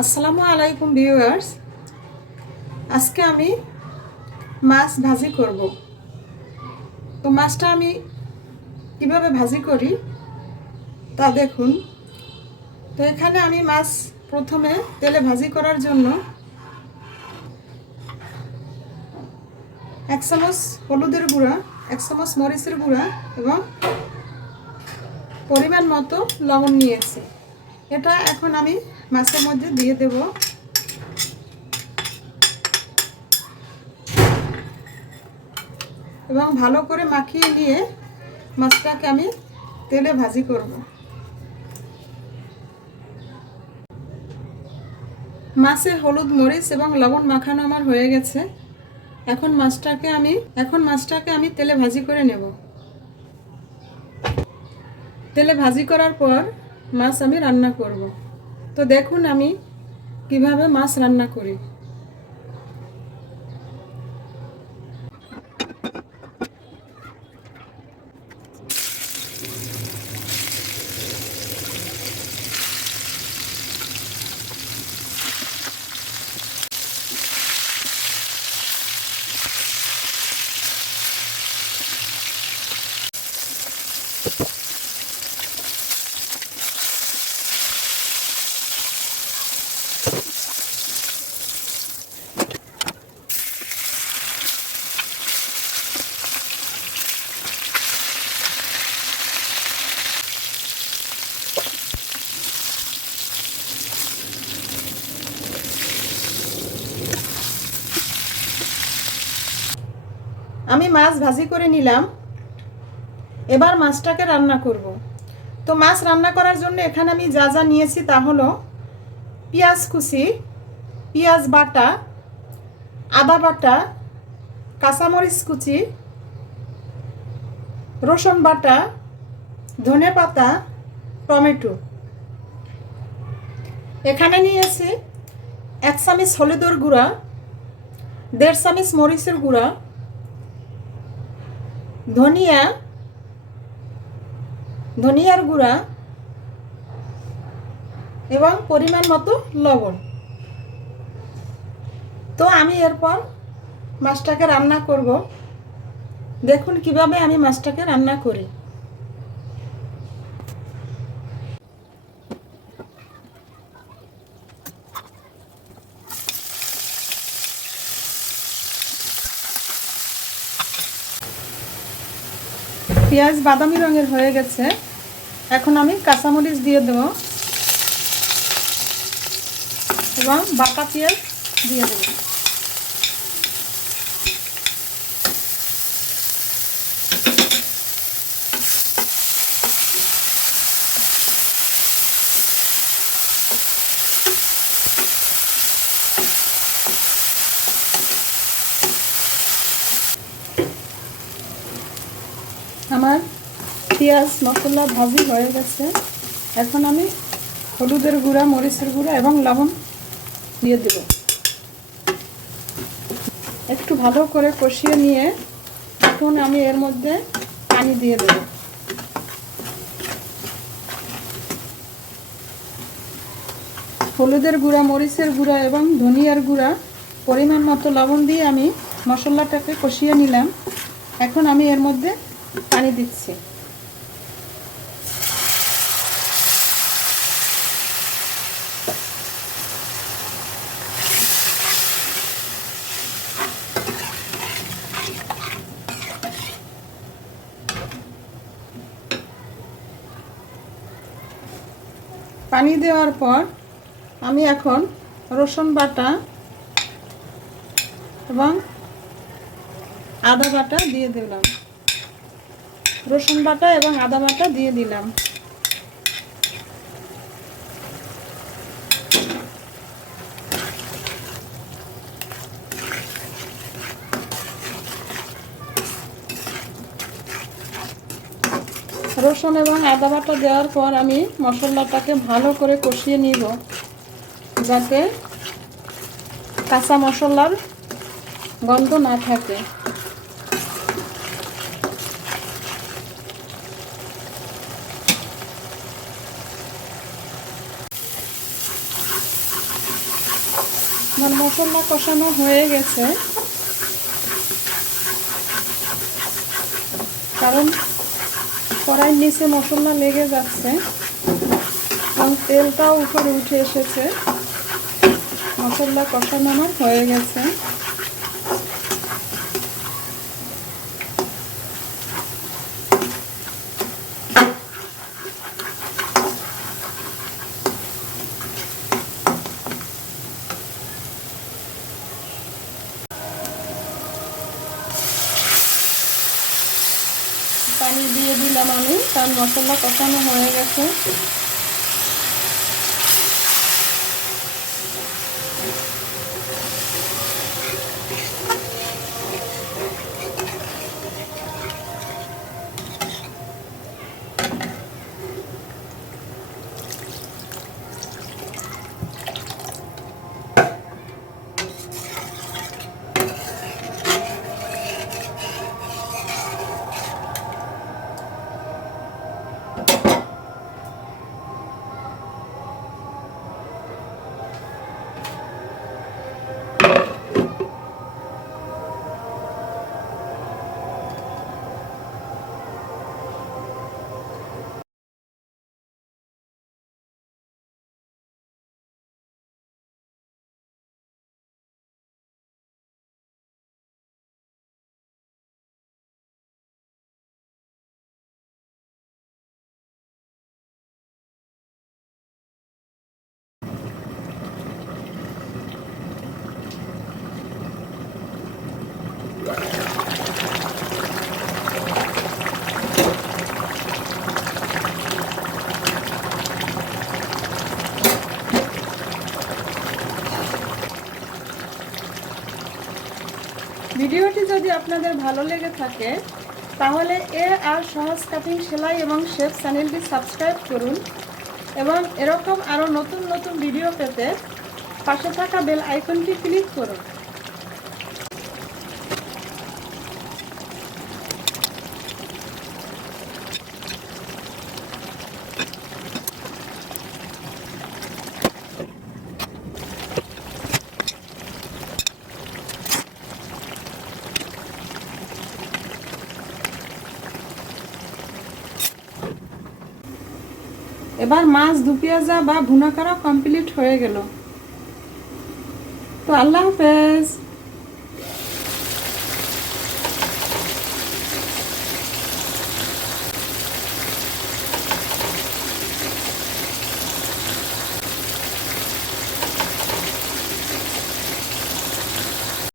আসসালামু আলাইকুম ভিউয়ার্স। আজকে আমি মাছ ভাজি করব। তো মাছটা আমি কীভাবে ভাজি করি তা দেখুন। তো এখানে আমি মাছ প্রথমে তেলে ভাজি করার জন্য এক চামচ হলুদের গুঁড়া, এক চামচ মরিচের গুঁড়া এবং পরিমাণ মতো লবণ নিয়েছি। এটা এখন আমি মাছের মধ্যে দিয়ে দেব। এবং ভালো করে মাখিয়ে নিয়ে মাছটাকে আমি তেলে ভাজি করব। মাছে হলুদ মরিচ এবং লবণ মাখানো আমার হয়ে গেছে। এখন মাছটাকে আমি, এখন মাছটাকে আমি তেলে ভাজি করে নেব। তেলে ভাজি করার পর মাছ আমি রান্না করব। তো দেখুন আমি কীভাবে মাছ রান্না করি। আমি মাছ ভাজি করে নিলাম। এবার মাছটাকে রান্না করব। তো মাছ রান্না করার জন্য এখানে আমি যা যা নিয়েছি তা হলো পেঁয়াজ কুচি, পেঁয়াজ বাটা, আদা বাটা, কাঁচামরিচ কুচি, রসুন বাটা, ধনে পাতা, টমেটো। এখানে নিয়েছি এক চামিচ হলুদের গুঁড়া, দেড় চামিচ মরিচের গুঁড়া ধনিয়া, ধনিয়ার গুঁড়া এবং পরিমাণ মতো লবণ। তো আমি এরপর মাছটাকে রান্না করব। দেখুন কীভাবে আমি মাছটাকে রান্না করি। পেঁয়াজ বাদামি রঙের হয়ে গেছে। এখন আমি কাঁচামরিচ দিয়ে দেব। এবং বাটা পেঁয়াজ দিয়ে দেব। আমার পেঁয়াজ, মশলা ভাজি হয়ে গেছে। এখন আমি হলুদের গুঁড়া, মরিচের গুঁড়া এবং লবণ দিয়ে দেব। একটু ভালো করে কষিয়ে নিয়ে এখন আমি এর মধ্যে পানি দিয়ে দেব। হলুদের গুঁড়া, মরিচের গুঁড়া এবং ধনিয়ার গুঁড়া পরিমাণ মতো লবণ দিয়ে আমি মশলাটাকে কষিয়ে নিলাম। এখন আমি এর মধ্যে পানি দিচ্ছি। পানি দেওয়ার পর আমি এখন রসুন বাটা এবং আদা বাটা দিয়ে দিলাম। রসুন বাটা এবং আদা বাটা দিয়ে দিলাম। রসুন এবং আদা বাটা দেওয়ার পর আমি মশলাটাকে ভালো করে কষিয়ে নিব, যাতে কাঁচা মশলার গন্ধ না থাকে। আমার মশলা কষানো হয়ে গেছে। কারণ কড়াইয়ের নিচে মশলা লেগে যাচ্ছে। এবং তেলটাও উপরে উঠে এসেছে। মশলা কষানো আমার হয়ে গেছে। পানি দিয়ে দিলাম আমি। কারণ মশলা কষানো হয়ে গেছে। ভিডিওটি যদি আপনাদের ভালো লেগে থাকে, তাহলে এ আর সহজ কাটিং সেলাই এবং শেফ চ্যানেলটি সাবস্ক্রাইব করুন এবং এরকম আরও নতুন নতুন ভিডিও পেতে পাশে থাকা বেল আইকনটি ক্লিক করুন। এবার মাছ দু যা বা ভুনা করা কমপ্লিট হয়ে গেল। তো আল্লাহ হাফেজ।